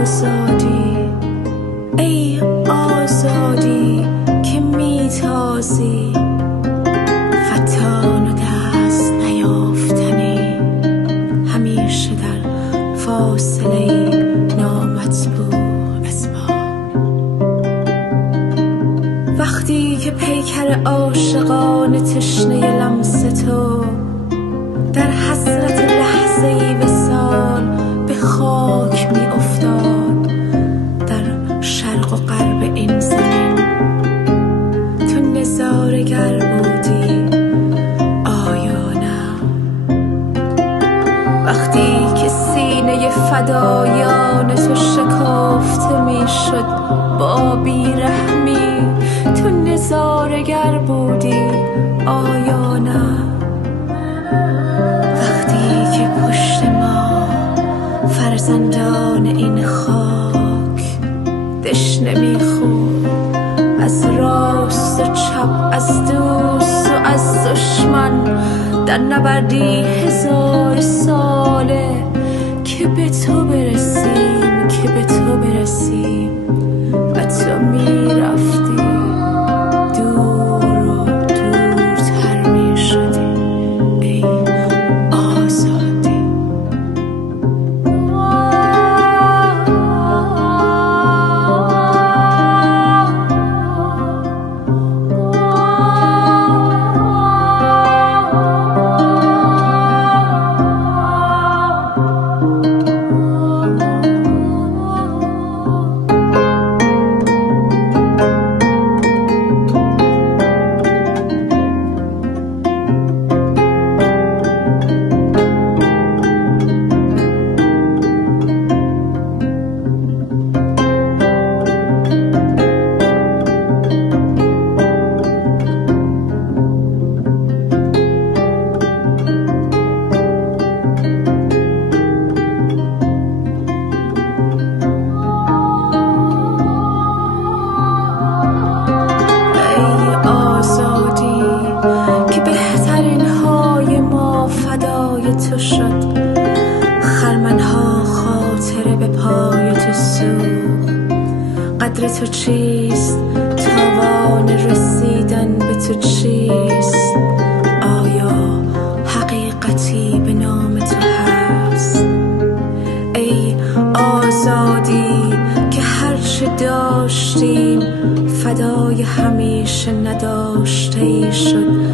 آزادی، ای آزادی که میتازی، فتان و دست نیافتنی، همیشه در فاصله نامطبوع از ما. وقتی که پیکر عاشقان تشنه لمس تو در حسرت لحظه‌ای وصال به خاک می افتاد، در شرق و غرب این زمین تو نظاره‌گر بودی، آیا نه؟ وقتی که سینه فدایان تو شکافته می شد با بیرحمی، تو نظاره‌گر بودی، آیا نه؟ وقتی که پشت ما فرزندان این خاک دشنه میخورد از راست و چپ، از دوست و از دشمن، در نبردی 1000 ساله که به تو برسیم، که به تو برسیم، و تو میرفتی دور و دورتر میشدی، ای آزادی. تو شد خرمنها خاطره به پای تو سوخت، قدر تو چیست؟ تاوان رسیدن به تو چیست؟ آیا حقیقتی به نام تو هست؟ ای آزادی که هرچه داشتیم فدای همیشه نداشته ای شد،